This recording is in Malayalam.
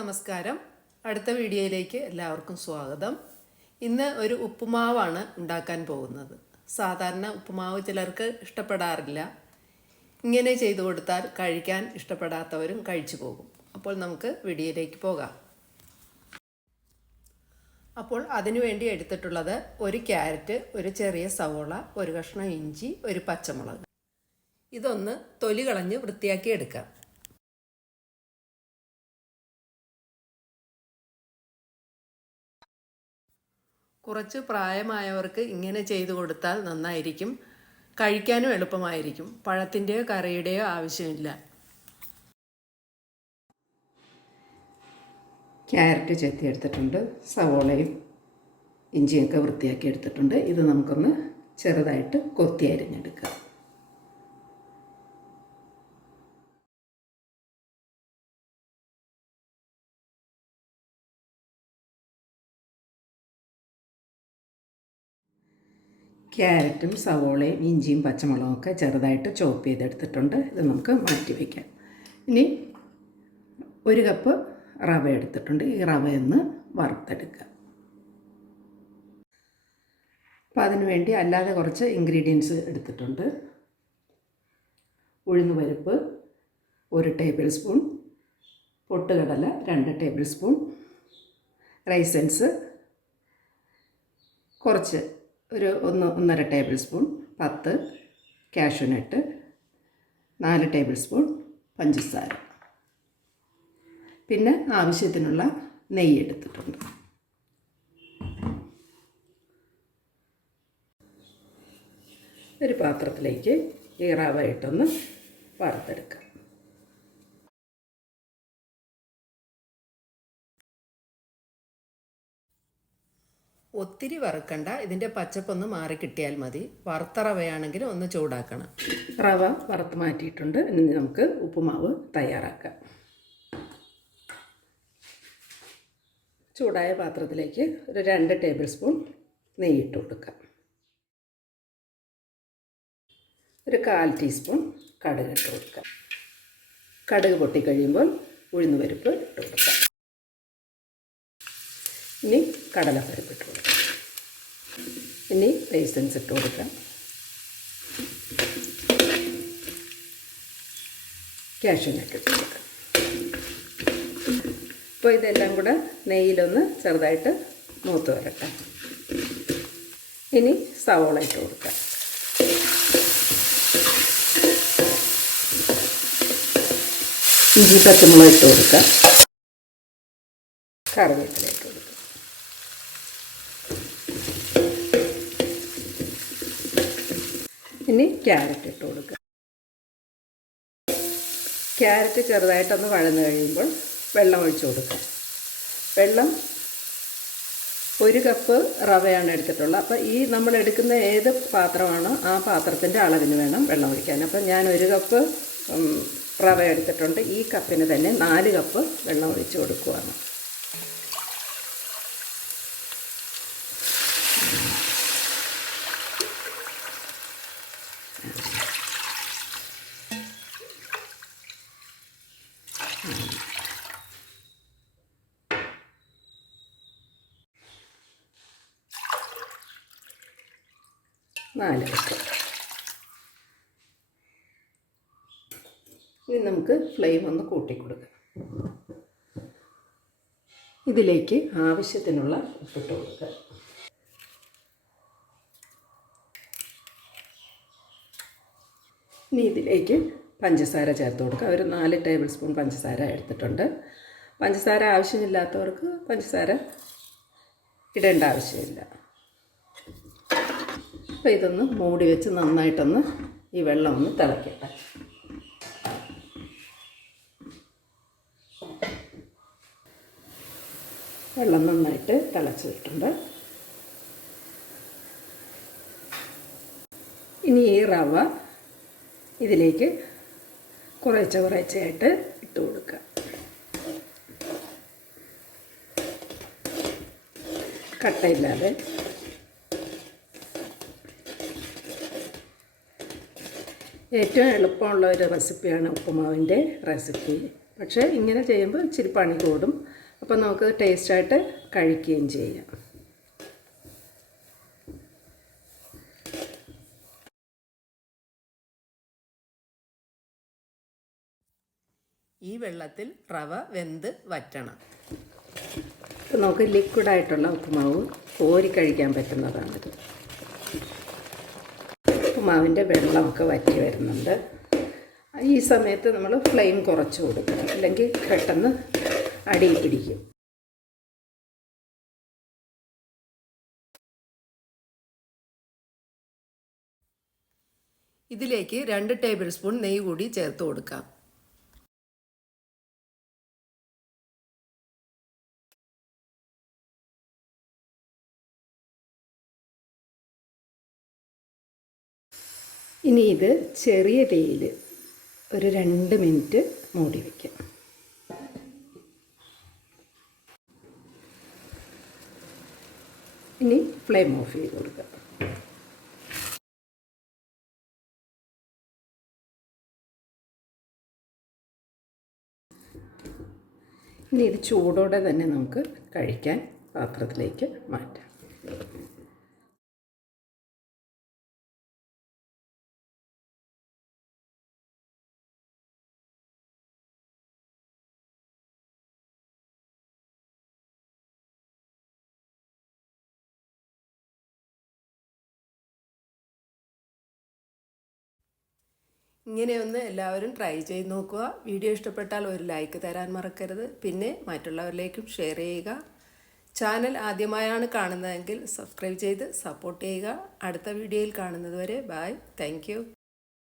നമസ്കാരം. അടുത്ത വീഡിയോയിലേക്ക് എല്ലാവർക്കും സ്വാഗതം. ഇന്ന് ഒരു ഉപ്പുമാവാണ് ഉണ്ടാക്കാൻ പോകുന്നത്. സാധാരണ ഉപ്പുമാവ് ചിലർക്ക് ഇഷ്ടപ്പെടാറില്ല. ഇങ്ങനെ ചെയ്തു കൊടുത്താൽ കഴിക്കാൻ ഇഷ്ടപ്പെടാത്തവരും കഴിച്ചു പോകും. അപ്പോൾ നമുക്ക് വീഡിയോയിലേക്ക് പോകാം. അപ്പോൾ അതിനുവേണ്ടി എടുത്തിട്ടുള്ളത് ഒരു ക്യാരറ്റ്, ഒരു ചെറിയ സവോള, ഒരു കഷ്ണം ഇഞ്ചി, ഒരു പച്ചമുളക്. ഇതൊന്ന് തൊലി കളഞ്ഞ് വൃത്തിയാക്കി എടുക്കാം. കുറച്ച് പ്രായമായവർക്ക് ഇങ്ങനെ ചെയ്തു കൊടുത്താൽ നന്നായിരിക്കും. കഴിക്കാനും എളുപ്പമായിരിക്കും. പഴത്തിൻ്റെയോ കറിയുടെയോ ആവശ്യമില്ല. ക്യാരറ്റ് ചെത്തി എടുത്തിട്ടുണ്ട്, സവോളയും ഇഞ്ചിയൊക്കെ വൃത്തിയാക്കി എടുത്തിട്ടുണ്ട്. ഇത് നമുക്കൊന്ന് ചെറുതായിട്ട് കൊത്തി അരിഞ്ഞെടുക്കാം. ക്യാരറ്റും സവോളയും ഇഞ്ചിയും പച്ചമുളകും ഒക്കെ ചെറുതായിട്ട് ചോപ്പ് ചെയ്തെടുത്തിട്ടുണ്ട്. ഇത് നമുക്ക് മാറ്റി വയ്ക്കാം. ഇനി ഒരു കപ്പ് റവ എടുത്തിട്ടുണ്ട്. ഈ റവയൊന്ന് വറുത്തെടുക്കുക. അപ്പോൾ അതിനു വേണ്ടി അല്ലാതെ കുറച്ച് ഇൻഗ്രീഡിയൻസ് എടുത്തിട്ടുണ്ട്. ഉഴുന്നുപരിപ്പ് 1 ടേബിൾ സ്പൂൺ, പൊട്ടുകടല 2 ടേബിൾ സ്പൂൺ, റൈസൻസ് കുറച്ച് ഒരു 1.5 tablespoon, 10 cashew nut, 4 tablespoon പഞ്ചസാര, പിന്നെ ആവശ്യത്തിനുള്ള നെയ്യ് എടുത്തിട്ടുണ്ട്. ഒരു പാത്രത്തിലേക്ക് ഈ റവ ഇട്ടൊന്ന് വറുത്തെടുക്കാം. ഒത്തിരി വറുക്കണ്ട, ഇതിൻ്റെ പച്ചപ്പൊന്ന് മാറി കിട്ടിയാൽ മതി. വറുത്ത റവയാണെങ്കിൽ ഒന്ന് ചൂടാക്കണം. റവ വറുത്ത് മാറ്റിയിട്ടുണ്ട്. ഇനി നമുക്ക് ഉപ്പുമാവ് തയ്യാറാക്കാം. ചൂടായ പാത്രത്തിലേക്ക് ഒരു 2 ടേബിൾ സ്പൂൺ നെയ്യിട്ട് കൊടുക്കാം. ഒരു 1/4 ടീസ്പൂൺ കടുക് ഇട്ട് കൊടുക്കാം. കടുക് പൊട്ടിക്കഴിയുമ്പോൾ ഉഴുന്നുപരിപ്പ് ഇട്ട് കൊടുക്കാം. ഇനി കടലപ്പരിപ്പ് ഇട്ട് കൊടുക്കാം. ഇനി റൈസൻസ് ഇട്ട് കൊടുക്കാം. കാഷ്യൂനട്ട് ഇട്ട് കൊടുക്കാം. അപ്പോൾ ഇതെല്ലാം കൂടെ നെയ്യിലൊന്ന് ചെറുതായിട്ട് മൂത്ത് വരട്ടെ. ഇനി സവോള ഇട്ട് കൊടുക്കാം. ഇഞ്ചി പച്ചമുളക് ഇട്ട് കൊടുക്കാം. കറിവേപ്പില ഇട്ട് കൊടുക്കാം. ഇനി ക്യാരറ്റ് ഇട്ട് കൊടുക്കുക. ക്യാരറ്റ് ചെറുതായിട്ടൊന്ന് വഴന്ന് കഴിയുമ്പോൾ വെള്ളം ഒഴിച്ച് കൊടുക്കുക. വെള്ളം 1 കപ്പ് റവയാണ് എടുത്തിട്ടുള്ളത്. അപ്പോൾ ഈ നമ്മൾ എടുക്കുന്ന ഏത് പാത്രമാണോ ആ പാത്രത്തിൻ്റെ അളവിന് വേണം വെള്ളം ഒഴിക്കാൻ. അപ്പോൾ ഞാൻ 1 കപ്പ് റവ എടുത്തിട്ടുണ്ട്. ഈ കപ്പിന് തന്നെ 4 കപ്പ് വെള്ളം ഒഴിച്ച് കൊടുക്കുകയാണ്. ഇനി നമുക്ക് ഫ്ലെയിം ഒന്ന് കൂട്ടിക്കൊടുക്കാം. ഇതിലേക്ക് ആവശ്യത്തിനുള്ള ഉപ്പിട്ട് കൊടുക്കുക. ഇനി ഇതിലേക്ക് പഞ്ചസാര ചേർത്ത് കൊടുക്കുക. ഒരു 4 ടേബിൾ സ്പൂൺ പഞ്ചസാര എടുത്തിട്ടുണ്ട്. പഞ്ചസാര ആവശ്യമില്ലാത്തവർക്ക് പഞ്ചസാര ഇടേണ്ട ആവശ്യമില്ല. അപ്പോൾ ഇതൊന്ന് മൂടി വെച്ച് നന്നായിട്ടൊന്ന് ഈ വെള്ളം ഒന്ന് തിളയ്ക്കട്ടെ. വെള്ളം നന്നായിട്ട് തിളച്ചിട്ടുണ്ട്. ഇനി ഈ റവ ഇതിലേക്ക് കുറേശ്ശെയായിട്ട് ഇട്ട് കൊടുക്കുക. കട്ടയില്ലാതെ. ഏറ്റവും എളുപ്പമുള്ള ഒരു റെസിപ്പിയാണ് ഉപ്പുമാവിൻ്റെ റെസിപ്പി. പക്ഷേ ഇങ്ങനെ ചെയ്യുമ്പോൾ ഇച്ചിരി പണി കൂടും. അപ്പോൾ നമുക്ക് ടേസ്റ്റായിട്ട് കഴിക്കുകയും ചെയ്യാം. ഈ വെള്ളത്തിൽ റവ വെന്ത് വറ്റണം. ഇപ്പോൾ നമുക്ക് ലിക്വിഡായിട്ടുള്ള ഉപ്പുമാവ് കോരി കഴിക്കാൻ പറ്റുന്നതാണിത്. ഉപ്പുമാവിൻ്റെ വെള്ളമൊക്കെ വറ്റി വരുന്നുണ്ട്. ഈ സമയത്ത് നമ്മൾ ഫ്ലെയിം കുറച്ച് കൊടുക്കണം, അല്ലെങ്കിൽ പെട്ടെന്ന് അടിയിൽ പിടിക്കും. ഇതിലേക്ക് 2 ടേബിൾ സ്പൂൺ നെയ്യ് കൂടി ചേർത്ത് കൊടുക്കാം. ഇനി ഇത് ചെറിയ തീയിൽ ഒരു 2 മിനിറ്റ് മൂടി വയ്ക്കാം. ഇനി ഫ്ലെയിം ഓഫ് ചെയ്ത് കൊടുക്കാം. ഇനി ഇത് ചൂടോടെ തന്നെ നമുക്ക് കഴിക്കാൻ പാത്രത്തിലേക്ക് മാറ്റാം. ഇങ്ങനെയൊന്ന് എല്ലാവരും ട്രൈ ചെയ്ത് നോക്കുക. വീഡിയോ ഇഷ്ടപ്പെട്ടാൽ ഒരു ലൈക്ക് തരാൻ മറക്കരുത്. പിന്നെ മറ്റുള്ളവരിലേക്കും ഷെയർ ചെയ്യുക. ചാനൽ ആദ്യമായാണ് കാണുന്നതെങ്കിൽ സബ്സ്ക്രൈബ് ചെയ്ത് സപ്പോർട്ട് ചെയ്യുക. അടുത്ത വീഡിയോയിൽ കാണുന്നത് വരെ ബൈ. Thank you.